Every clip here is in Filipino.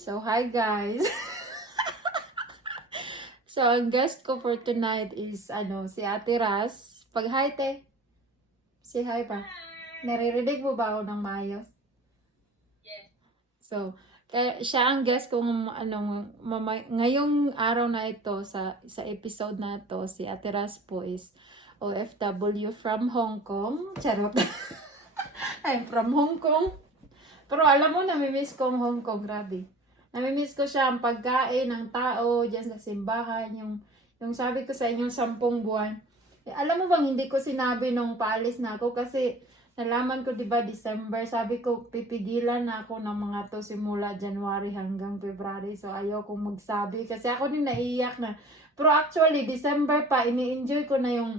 So, hi guys. So, ang guest ko for tonight is, si Ate Ras. Pag hi, te. Say hi pa. Naririnig mo ba ako ng maayos? Yes. So, kaya siya ang guest kong, ngayong araw na ito, sa episode na to, si Ate Ras po is OFW from Hong Kong. Charot. I'm from Hong Kong. Pero alam mo, namimiss ko ang Hong Kong, grabe. Namimiss ko siya, ang pagkain ng tao, dyan sa simbahan, yung sabi ko sa inyong 10 buwan. Alam mo bang, hindi ko sinabi nung paalis na ako kasi nalaman ko, diba, December, sabi ko, pipigilan na ako ng mga to simula January hanggang February. So, ayaw kong magsabi kasi ako din naiiyak na. Pero actually, December pa, ini-enjoy ko na yung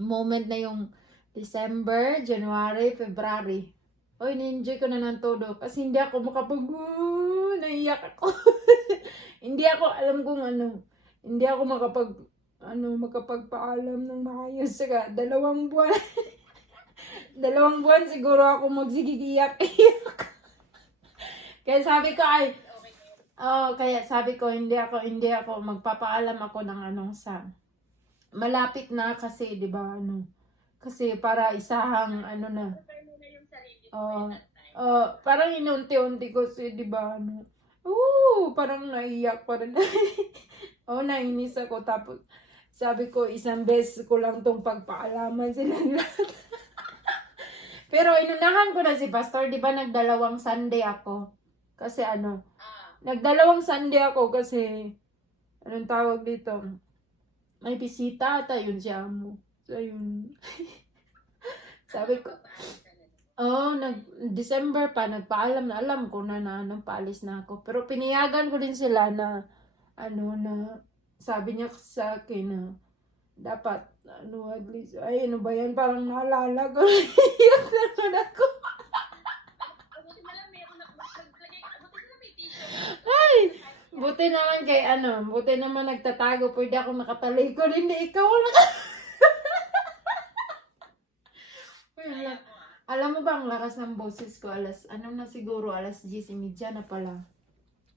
moment na yung December, January, February. Oy, ni-enjoy ko na ng todo. Kasi hindi ako naiyak ako. Hindi ako, alam kong hindi ako makapagpaalam ng maayos. Saka, 2 buwan. 2 buwan siguro ako magsigigiyak. Kaya sabi ko, kaya sabi ko, hindi ako, magpapaalam ako ng malapit na kasi, di ba, kasi para isahang, na. Parang inunti-unti ko si, di ba, parang naiyak pa rin. Nainis ako. Tapos, sabi ko, isang beses ko lang tong pagpaalaman silang lahat. Pero inunahan ko na si Pastor, di ba, nagdalawang Sunday ako. Kasi nagdalawang Sunday ako kasi, anong tawag dito? May bisita ata yun siya mo. So, yun. Sabi ko, December pa, nagpaalam na, alam ko na paalis na ako. Pero piniyagan ko din sila na, sabi niya sa akin na, dapat, at least, ano ba yan, parang naalala ko. Iyak naman ako. Ay, buti naman nagtatago, pwede ako nakatalikod, hindi ikaw Alam mo ba ang lakas ng boses ko? Alas 10:30 na pala.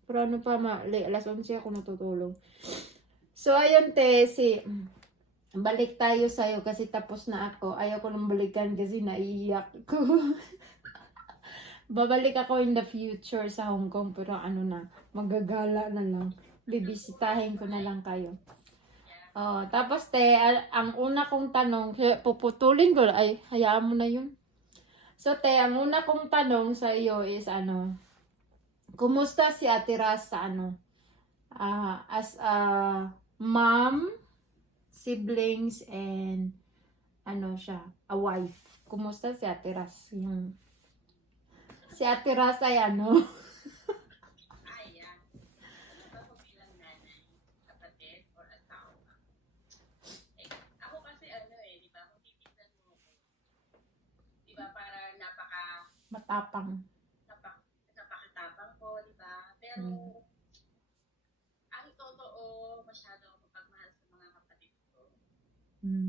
Pero alas 11 ako natutulog. So, ayun, balik tayo sa'yo kasi tapos na ako. Ayaw ko nang balikan kasi naiiyak ko. Babalik ako in the future sa Hong Kong pero magagala na lang. Bibisitahin ko na lang kayo. Tapos ang una kong tanong, puputulin ko, hayaan mo na yun. So, ang una kong tanong sa iyo is, kumusta si Ate Ras sa as a mom, siblings, and, a wife. Kumusta si Ate Ras? Si Ate Ras ay matapang. Napakatapang ko, di ba? Pero, ang totoo, masyado ako pagmahal sa mga kapatid ko.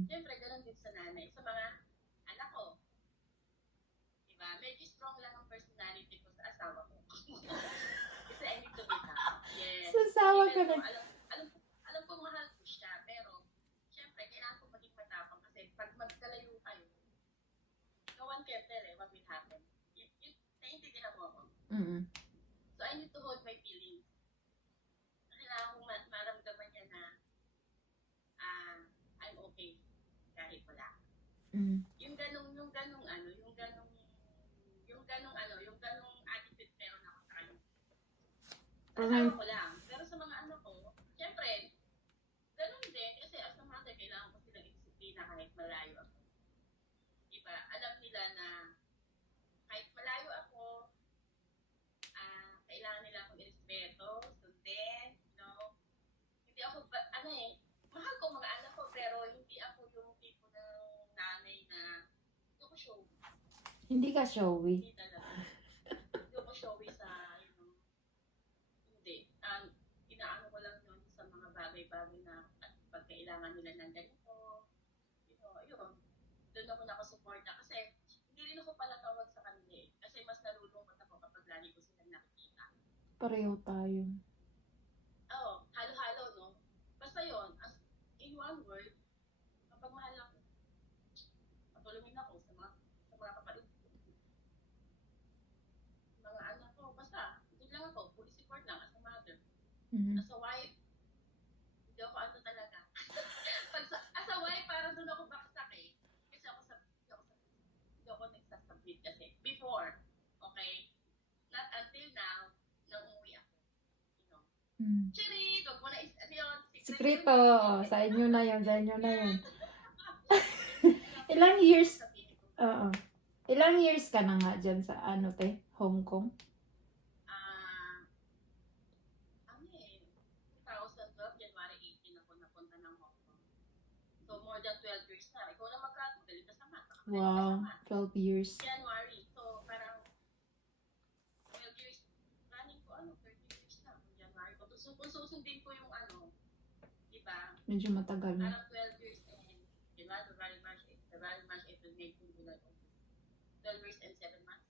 Siyempre, ganun din sa nanay. Sa mga anak ko. Di ba? Medyo strong lang ang personality ko sa asawa ko. Kasi I need to be tough. Yes. Sa asawa ka na. Alam ko mahal ko siya. Pero, siyempre, kailangan ko maging matapang. Kasi pag magkalayo kayo, no one can tell what will happen. Naiintindihan mo ako. So, I need to hold my feelings. Kailangan kong maramdaman niya na I'm okay kahit wala. Yung ganong attitude meron ako sa kanya. Asawa ko lang. Pero sa mga anak ko, syempre, ganon din. Kasi as a mother, kailangan ko silang disiplina kahit malayo ako. Diba? Alam nila na kahit malayo ako, kailangan nila akong irespeto, sundin, hindi ako, mahal ko mga anak ko, pero hindi ako yung tipo ng nanay na hindi ko showy. Hindi ka showy? Hindi talaga. Hindi ko showy sa, hindi. Inaano ko lang yun sa mga bagay-bagay na pag kailangan nila ng ganito, yun. Doon ako nakasuporta kasi hindi rin ako pala tawag sa kanila kasi mas nalulungkot ako kapag lagi ko silang nakikita. Pareho tayo. Oo, halo-halo, no? Basta yun, in one word, mapagmahal ako. Patulungin ako sa mga kapatid ko. Mga anak ko, basta, doon lang ako, fully support lang as a mother. Mhm. As a wife, hindi ako ano talaga. As a wife, parang doon ako baksak eh. Kasi hindi ako nagsasubmit kasi. Before, okay, not until now, nang umuwi ako. You know. Chirit, wag mo na ano yun, Sikreto. yun. Sa inyo na yun. Sa inyo na yun. Ilang years? Oo. Ilang years ka na nga dyan sa ano te? Hong Kong? Ano eh, 2012, January 18 ako napunta ng Hong Kong. So, more than 12 years na. Ikaw na magkano, galing ka sa math. Wow. 12 years. January. So, parang 12 years. Planning ko, 13 years na. January. Kung susundin ko yung ano, di ba? Medyo matagal na. Parang 12 years and January, February, March, April, May, June, July, August. 12 years and 7 months.